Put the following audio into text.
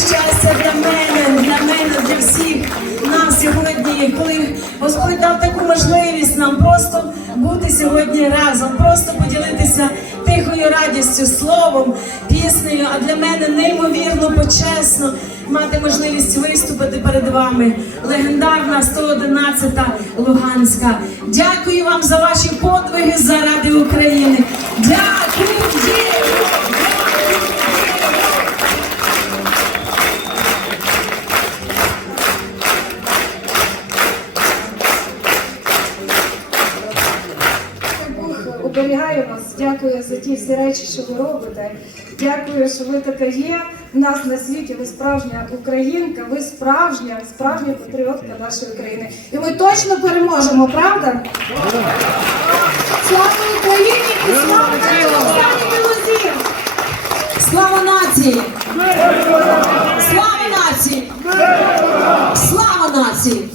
щастя для мене, для мене, для всіх нас сьогодні, коли Господь дав таку можливість нам просто бути сьогодні разом, просто поділитися тихою радістю, словом, піснею. А для мене неймовірно почесно мати можливість виступити перед вами. Легендарна 111-та Луганська. Дякую вам за ваші подвиги заради України. Бог оберігає вас. Дякую за ті всі речі, що ви робите. Дякую, що ви така є в нас на світі. Ви справжня українка, ви справжня, справжня патріотка нашої країни. І ми точно переможемо, правда? Слава Україні і слава нашій Слава нації! Слава нації! Слава нації!